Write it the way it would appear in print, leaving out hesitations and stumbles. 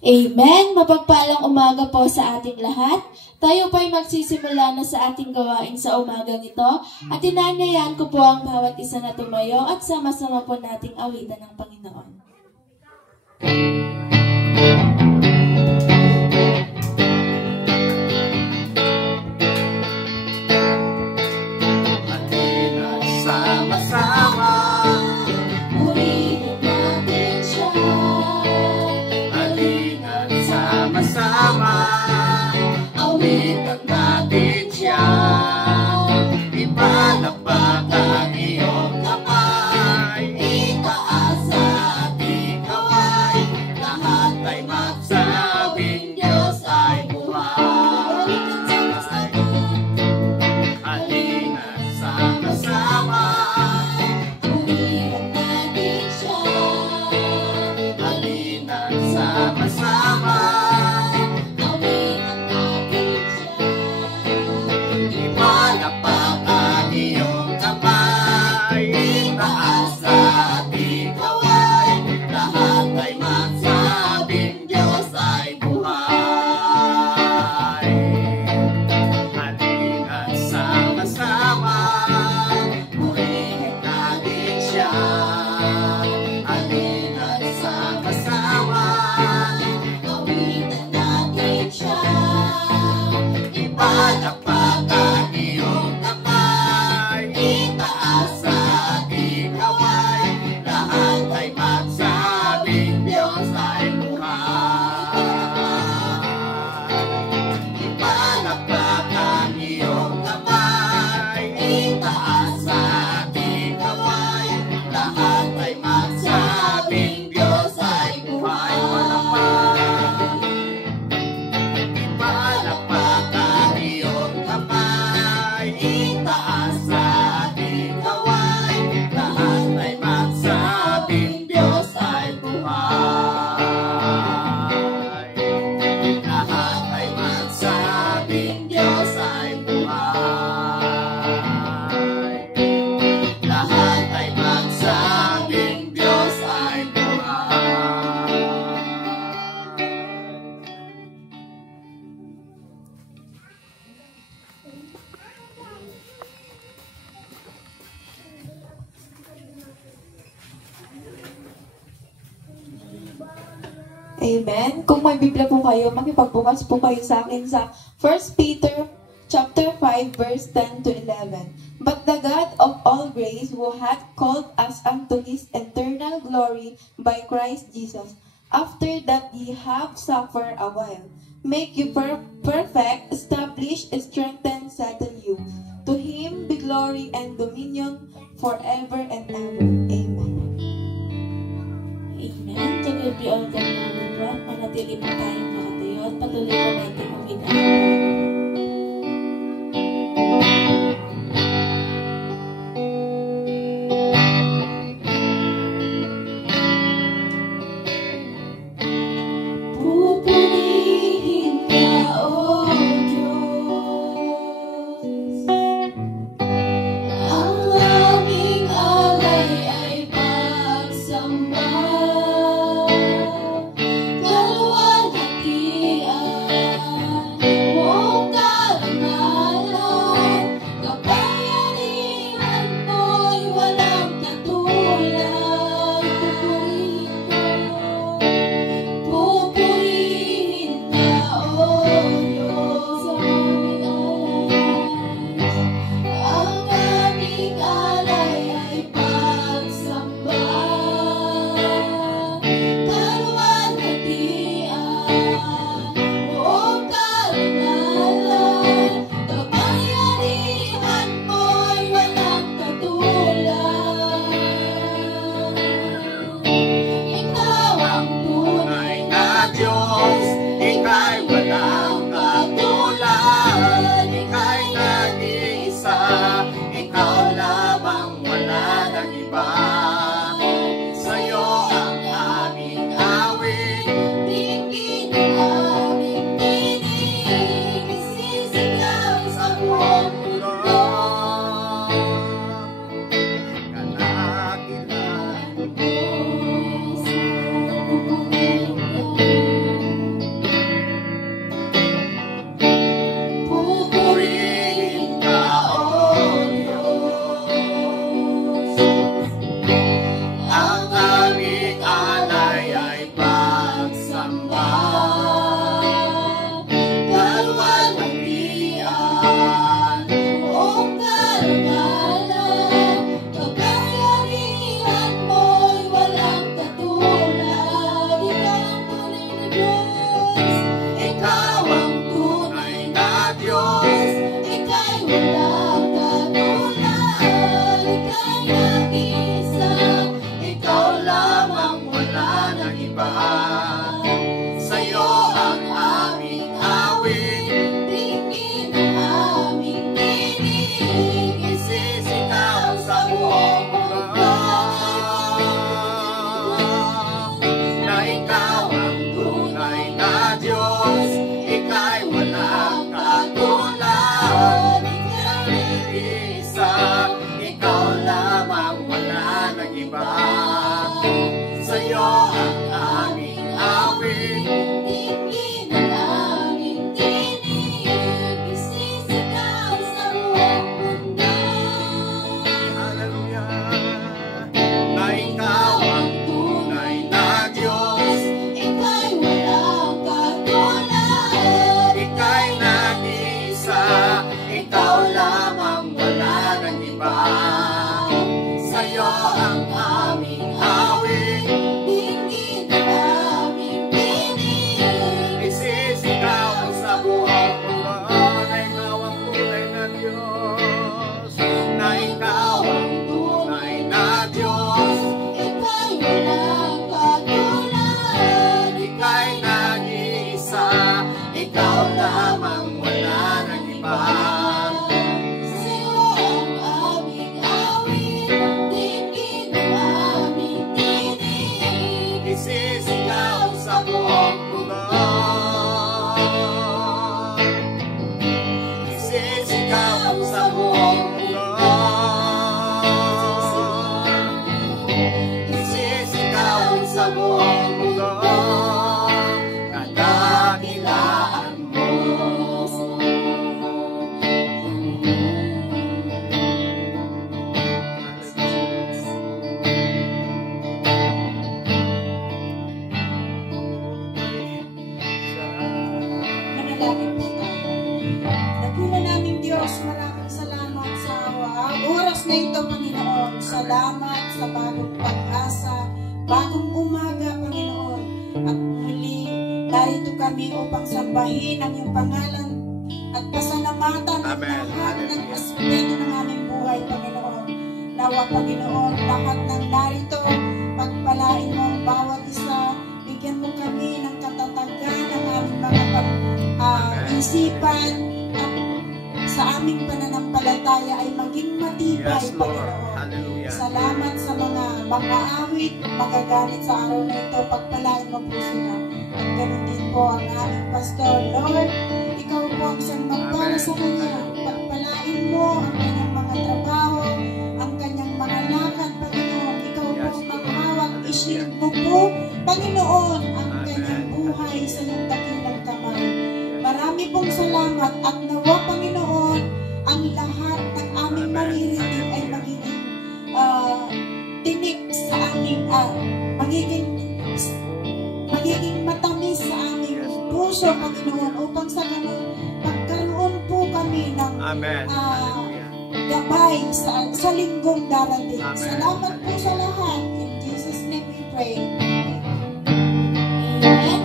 Amen! Mapagpalang umaga po sa ating lahat. Tayo po'y magsisimula na sa ating gawain sa umagang ito at inanyayahan ko po ang bawat isa na tumayo at sama-sama po nating awitan ng Panginoon. Amen. Kung may Biblia po kayo, makipagbukas po kayo sa akin sa 1 Peter chapter 5 verse 10 to 11. But the God of all grace, who hath called us unto his eternal glory by Christ Jesus, after that ye have suffered a while, make you perfect, establish, strengthen, settle you. To him be glory and dominion forever and ever. Amen. Amen. To God be all the glory. Manatili po tayong nakatayo at patuloy po natin umitan. One iba. Sa'yo ang aming awit, tingin ang aming tinig, isisigaw sa buong mundo na ikaw ang tunay na Diyos, ika'y walang katulad, ika'y isa, ikaw lamang, wala nang iba. Sa'yo ang aming awit, tingin ang aming tinig, isisigaw sa buong mundo. Hallelujah! Na ikaw ang tunay na Diyos, ika'y walang katulad, ika'y nag-iisa, ikaw lamang, wala nang iba. Sa'yo ang aming awit, tingin ang aming tinig, isisigaw sa buong mundo na ikaw ang tunay na Diyos, na ikaw ang tunay na Diyos, ika'y walang katulad, ika'y nag-iisa, ikaw lamang, wala nang iba. Sa'yo ang aming awit, tingin ang aming tinig, isisigaw sa buong mundo, isisigaw sa buong mundo, isisigaw sa buong mundo, kadakilaan mo. Manalangin po tayo. Dakila naming Diyos, maraming salamat sa oras na ito, Panginoon. Salamat sa bagong pag-asa, bagong umaga, Panginoon. At muli, narito kami upang sambahin ang iyong pangalan at pasalamatan ang Amen. lahat ng aspeto ng aming buhay, Panginoon. Nawa, Panginoon, lahat ng narito, pagpalain mo ang bawat isa, bigyan mo kami ng katatagan ng aming mga isipan at sa aming pananampalataya ay maging matibay, Yes, Lord. Panginoon. Hallelujah. Salamat sa mga awit, magagamit sa araw na ito, pagpalain mo po sila. At ganoon din po ang aming pastor. Lord, ikaw po ang siyang magpala sa kanya. Pagpalain mo ang kanyang mga trabaho, ang kanyang mga lakad, Panginoon. Ikaw po ang maghawak, ishield mo po, Panginoon, ang kanyang buhay sa iyong dakilang kamay. Marami pong salamat at nawa, Panginoon, ang lahat ng aming maririnig ay magiging tinig sa aming magiging matamis sa aming puso, Panginoon, upang sa ganun magkaroon po kami ng Amen. Hallelujah. gabay sa linggong darating. Amen. Salamat po sa lahat. In Jesus' name we pray. Amen.